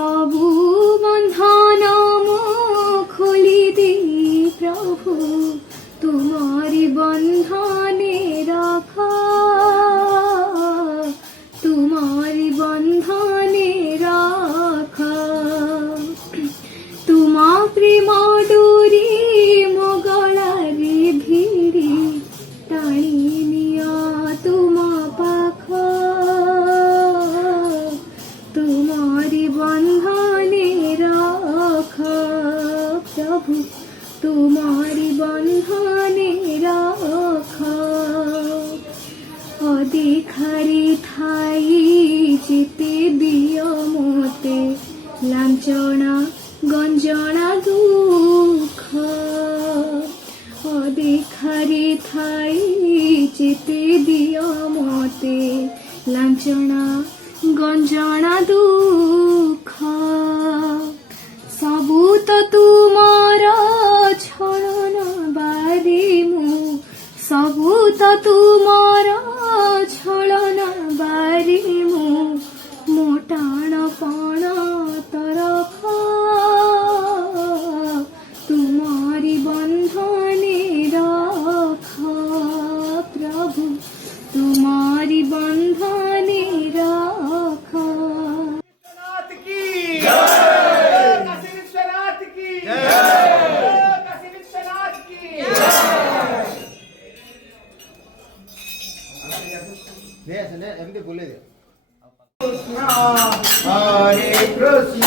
सबु बंधन खोली दे प्रभु तुम्हारी बंधने रखा, तुम्हारी बंधने रखा। तुमा प्रेम डोरी मोगलारे भिड़ी टाणी निया तुमा पाख, तुम्हारी बंधने रखा प्रभु तुम्हारी बंधने रखा। अधिकारी थाई जेते दियो मोते लांछना गंजना दुख, अधिकारी थाई जेते दियो मोते लांछना गंजना दुख। सबु तो तुमार छलन बारे मु, सबु तो तुमार छलन बारे मु मोटाण पण तरफ, तुम्हारी बंधने रख प्रभु तुम्हारी बंधने रख। एमती बोले दे हरे कृष्ण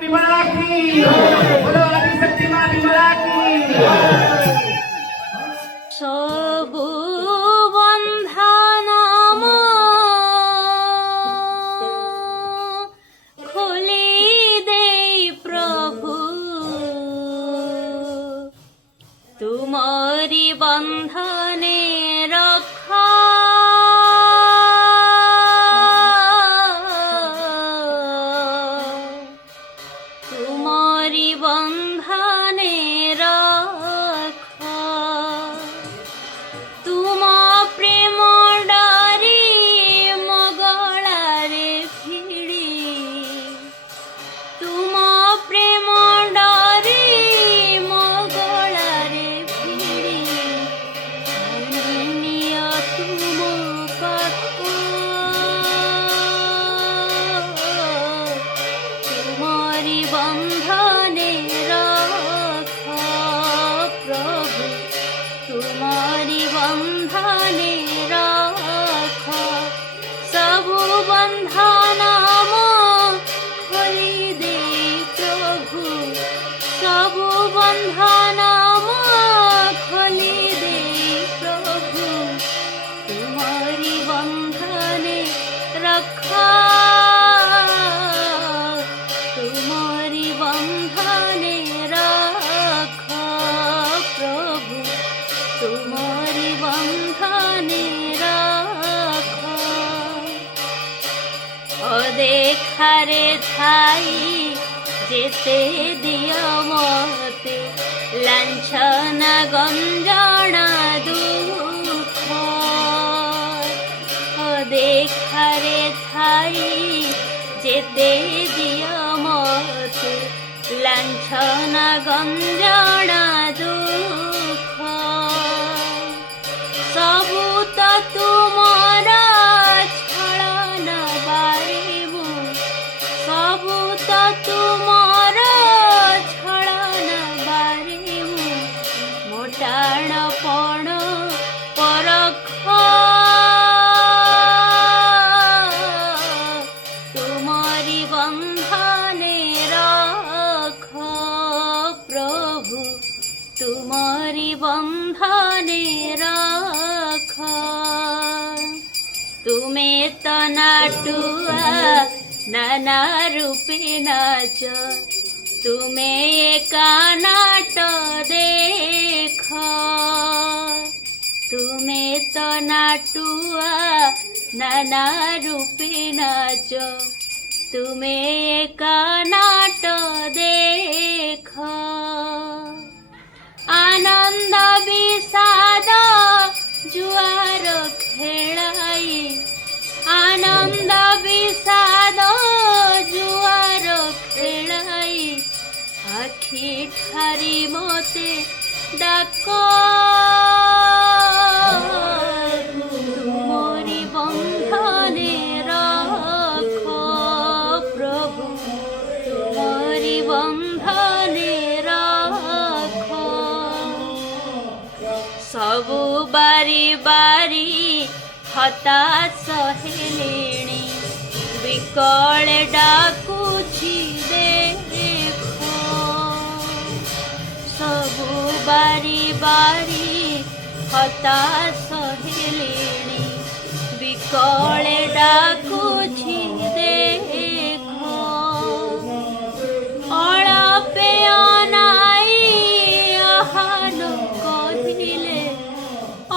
विमला की बोलो आदिशक्ति माँ विमला की सबु बंधन खोली दे प्रभु तुम्हारी बंधने रखा तुम्हारी बंधने रखा तुम प्रेम डारी मगलारे भिड़ी तुम प्रेम डारी मगलारे भिड़ी अनन्य तुम पाखो तुम्हारी बंधने रखा प्रभु तुम्हारी बंधने रखा सबु बंधन खोली दे प्रभु सबु बंधन खोली दे प्रभु तुम्हारी बंधने रखा तुम्हारी बंधने रखा प्रभु तुम्हारी बंधने रखा अदेखारे थाई जेते दिया मते लांछना गंजना दुख अदेखारे थाई जेते दिया मते लांछना गंजना दुख सबु तो तुमारा छलन बारिबु सबु तो तुमारा छलन बारिबु मोटाण पण परख तुम्हारी बंधने रख प्रभु तुम्हारी बंधने रख तुम्हें तो नाटुआ नाना रूपे नाच तुम्हें एका नाट देख तुम्हें तो नाटुआ नाना रूपे नाच तुम्हें एका नाट देख आनंद विषाद जुआर खेलाई आनंद विषाद जुआर खेलाई आखि ठारी मते डाक तुम्हारी बंधने रख प्रभु तुम्हारी बंधने रख सबु बारी बारी हताश हेलेणी विकल डाकुछि देख सबु बारी बारी हताश हेलेणी विकल डाकुछि देख अळपे अनाई आहान कहिले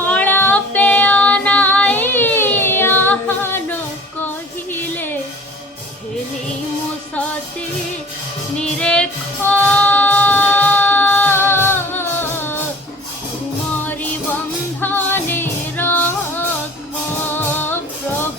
अळपे अनाई आहान कहिले हेली मु सते निरेख तुम्हारी बंधने रख प्रभु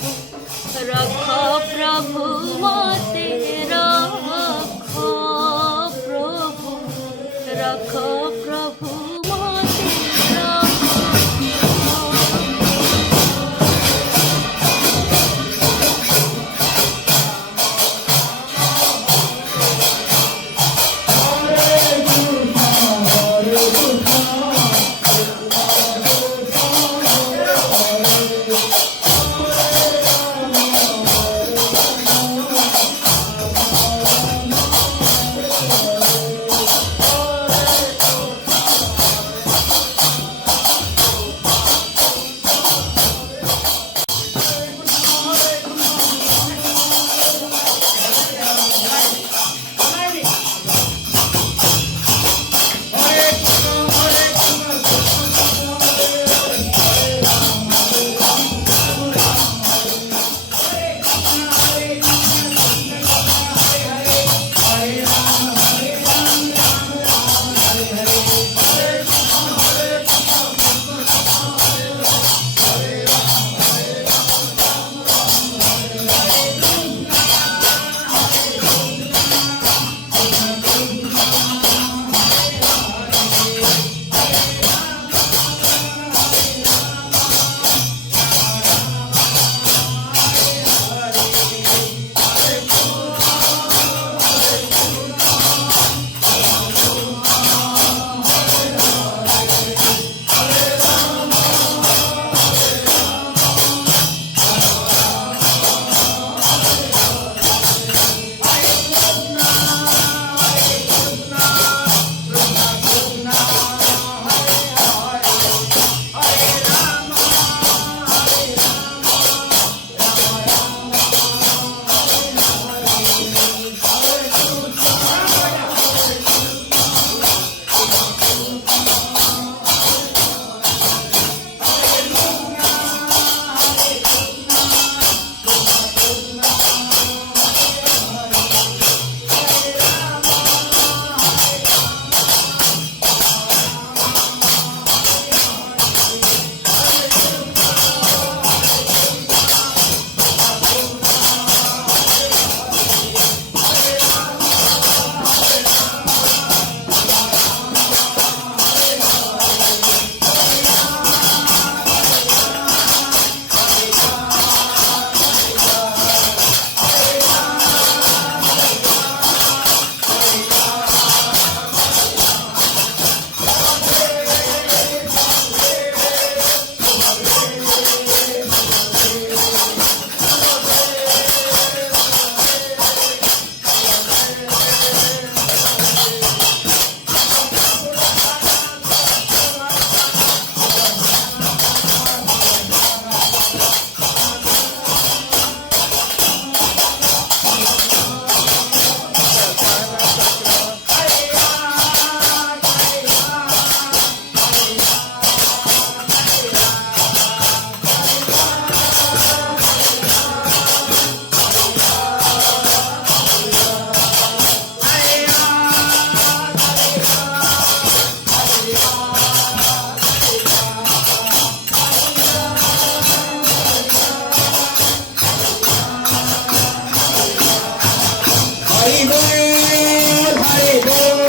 हरि बोल,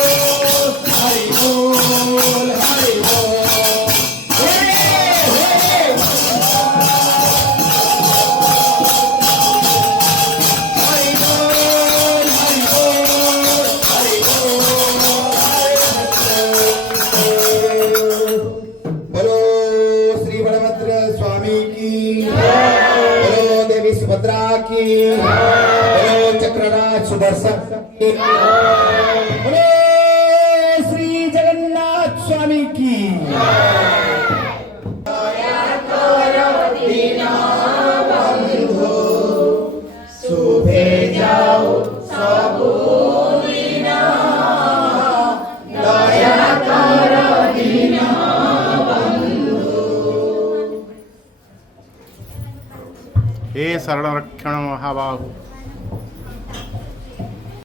हरि बोल, हरि बोल. हे, हे. हरि बोल, हरि बोल, हरि बोल, हरि बोल. बोलो श्री बलभद्र स्वामी की, बोलो देवी सुभद्रा की, बोलो चक्रराज सुदर्शन की, बोलो श्री जगन्नाथ स्वामी की. शुभे जाओ सबू दीना, दया कर दीना हे शरणरक्षण महाबाहू